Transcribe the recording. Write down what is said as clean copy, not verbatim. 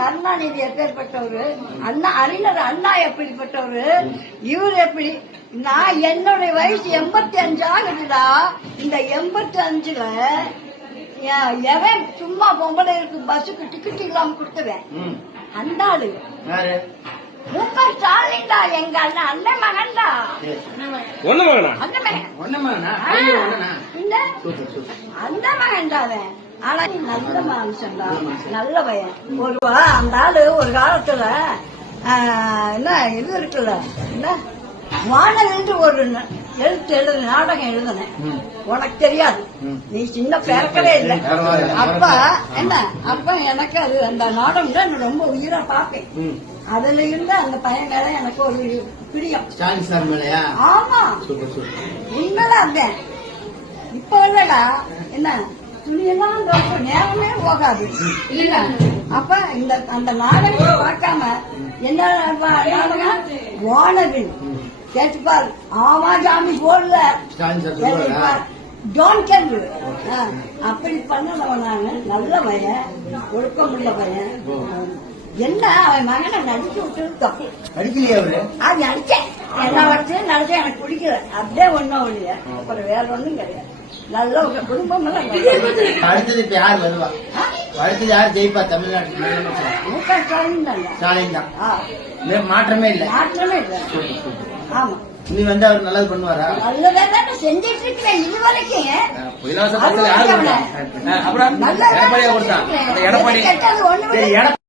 கருணாநிதி எப்பேற்பட்டவரு, அண்ணா அறிஞர் அண்ணா எப்படிப்பட்டவரு, இவர் எப்படி. நான் என்னுடைய வயசு 85 ஆகுதுடா. இந்த 85ல எவன் சும்மா பொம்பளைகளுக்கு பஸ்ஸுக்கு டிக்கெட் இல்லாம கொடுத்துவேன். அந்த ஆளு முக ஸ்டாலின்டா, எங்க அண்ணன் அண்ணன் மகன்டா. அந்த மகன்டா அவன். ஆனா நல்ல மனுஷன்டா, நல்ல பையன். அந்த ஆளு ஒரு காலத்துல என்ன இது இருக்குல்ல, என்ன வானல் என்று ஒரு நாடகம் எழுதுனேன். உனக்கு தெரியாது, நீ சின்ன பிறக்கவே இல்லை. அப்ப என்ன, அப்ப எனக்கு அது அந்த நாடகம் ரொம்ப உயிரா பாப்பேன். அதுல இருந்து அந்த பையன் மேல எனக்கு ஒரு பிரியம். ஆமா, உண்மைதான் இருந்தேன். இப்ப இல்லடா, என்ன துணியெல்லாம் நேரமே போகாது இல்ல. அப்ப இந்த அந்த நாடகத்தை பார்க்காம என்ன நாடகம் வானவில் கேட்டுப்பார். ஆமா சாமி போடல ஜோன் கேள்வி அப்படி பண்ணவன். நானு நல்ல பையன், ஒழுக்கமுள்ள பையன். என்ன அவன் மகனை நடிச்சு விட்டு தப்பு. அது நடிச்சேன், எல்லா வருஷம் நடிச்சேன். எனக்கு பிடிக்கல, அப்படியே ஒண்ணும் இல்லையா. அப்புறம் வேற ஒண்ணும் கிடையாது. நல்ல ஒரு குடும்பம். அடுத்தது இப்ப யார் வருவா? அடுத்தது யார் ஜெயிப்பா தமிழ்நாட்டுக்கு? முக ஸ்டாலின் தான். ஸ்டாலின் தான், மாற்றமே இல்ல. மாற்றமே இல்ல. ஆமா, நீ வந்து அவர் நல்லது பண்ணுவாரா? நல்லதான் செஞ்சிட்டு இருக்கிறேன் இது வரைக்கும். இலவச பஸ்ல யாரு கொடுத்தா? அப்புறம் எடப்பாடியா கொடுத்தா? எடப்பாடி